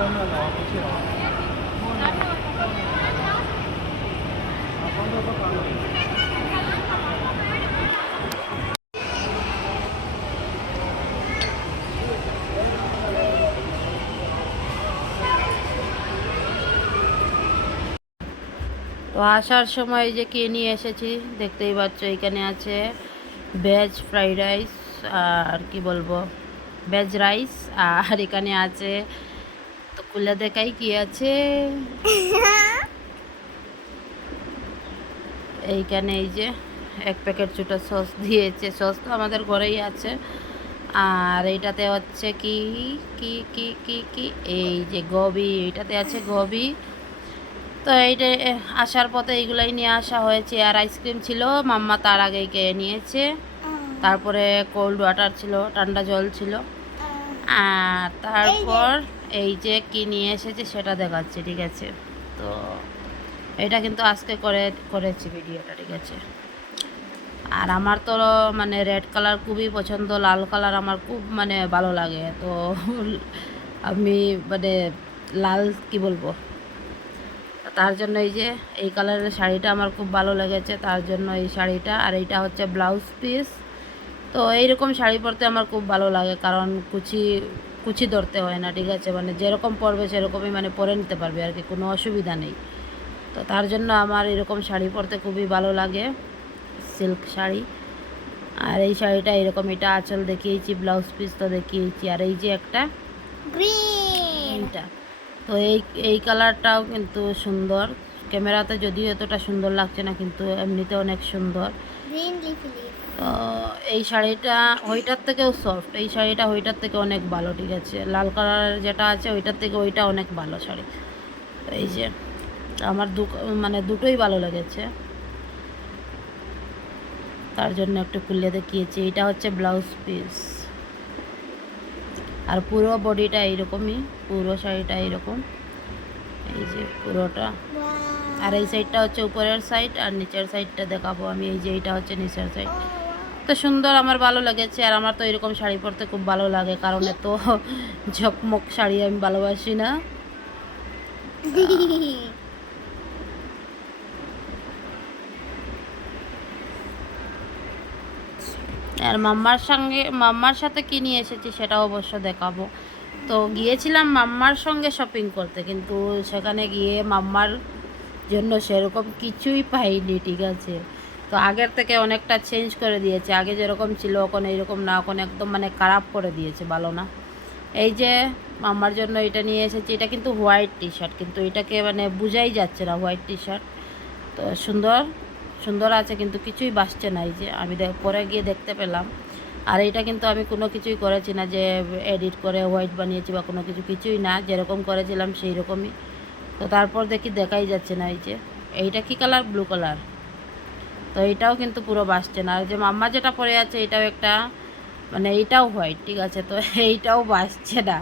তো আসার সময় যে কে নিয়ে এসেছি, দেখতেই পাচ্ছ এখানে আছে ভেজ ফ্রাইড রাইস আর কি বলব ভেজ রাইস আর এখানে আছে তো খুলে দেখাই কি আছে। এইখানে এই যে এক প্যাকেট ছোটো সস দিয়েছে। সস তো আমাদের ঘরেই আছে। আর এইটাতে হচ্ছে কি কি কি কি কি এই যে গবি এইটাতে আছে গবি। তো এইটা আসার পথে এইগুলাই নিয়ে আসা হয়েছে। আর আইসক্রিম ছিল মাম্মা তার আগেই কে নিয়েছে। তারপরে কোল্ড ওয়াটার ছিল ঠান্ডা জল ছিল। আর তারপর এই যে কি নিয়ে এসেছে সেটা দেখাচ্ছে, ঠিক আছে? তো এটা কিন্তু আজকে করে, করেছি ভিডিওটা, ঠিক আছে? আর আমার তো মানে রেড কালার খুবই পছন্দ, লাল কালার আমার খুব মানে ভালো লাগে। তো আমি মানে লাল কি বলব? তার জন্য এই যে এই কালারের শাড়িটা আমার খুব ভালো লেগেছে, তার জন্য এই শাড়িটা। আর এইটা হচ্ছে ব্লাউজ পিস তো এইরকম শাড়ি পরতে আমার খুব ভালো লাগে, কারণ কুচি কুচি ধরতে হয় না ঠিক আছে? মানে যেরকম পরবে সেরকমই মানে পরে নিতে পারবে আর কি কোনো অসুবিধা নেই। তো তার জন্য আমার এরকম শাড়ি পরতে খুবই ভালো লাগে সিল্ক শাড়ি। আর এই শাড়িটা এরকম এটা আঁচল দেখিয়েছি ব্লাউজ পিস তো দেখিয়েছি। আর এই যে একটা গ্রিন এইটা। তো এই এই কালারটাও কিন্তু সুন্দর। ক্যামেরাতে যদিও এতটা সুন্দর লাগছে না কিন্তু এমনিতে অনেক সুন্দর। গ্রিন লিফ এই শাড়িটা, ওইটার থেকেও সফট এই শাড়িটা, ওইটার থেকে অনেক ভালো, ঠিক আছে? লাল কালার যেটা আছে, ওইটার থেকে ওইটা অনেক ভালো শাড়ি। এই যে, আমার দু মানে দুটোই ভালো লেগেছে। তার জন্য একটু খুলে দেখিয়েছি। এটা হচ্ছে ব্লাউজ পিস আর পুরো বডিটা এইরকমই, পুরো শাড়িটা এইরকম। এই যে পুরোটা। আর এই সাইডটা হচ্ছে উপরের সাইড আর নিচের সাইডটা দেখাবো আমি। এই যে, এইটা হচ্ছে নিচের সাইড তো সুন্দর আমার ভালো লেগেছে আর আমার তো এরকম শাড়ি পরতে খুব ভালো লাগে, কারণ এত ঝকমক শাড়ি আমি ভালোবাসি না। আর মাম্মার সঙ্গে, মাম্মার সাথে কি নিয়ে এসেছি সেটা অবশ্য দেখাবো। তো গিয়েছিলাম মাম্মার সঙ্গে শপিং করতে, কিন্তু সেখানে গিয়ে মাম্মার জন্য সেরকম কিছুই পাইনি, ঠিক আছে। তো আগের থেকে অনেকটা চেঞ্জ করে দিয়েছে। আগে যেরকম ছিল, এখন এইরকম না। এখন একদম মানে খারাপ করে দিয়েছে, ভালো না। এই যে আমার জন্য এটা নিয়ে এসেছি, এটা কিন্তু হোয়াইট টি শার্ট কিন্তু এটাকে মানে বোঝাই যাচ্ছে না হোয়াইট টি শার্ট তো সুন্দর সুন্দর আছে, কিন্তু কিছুই বাসছে না। এই যে আমি পরে গিয়ে দেখতে পেলাম। আর এটা কিন্তু আমি কোনো কিছুই করেছি না যে এডিট করে হোয়াইট বানিয়েছি বা কোনো কিছু, কিছুই না। যেরকম করেছিলাম সেই রকমই তো তারপর দেখি দেখাই যাচ্ছে না। এই যে, এইটা কি কালার ব্লু কালার তো এটাও কিন্তু পুরো বাসছে না। যে মাম্মা যেটা পরে আছে এটাও একটা মানে এইটাও হোয়াইট ঠিক আছে? তো এইটাও বাসছে না।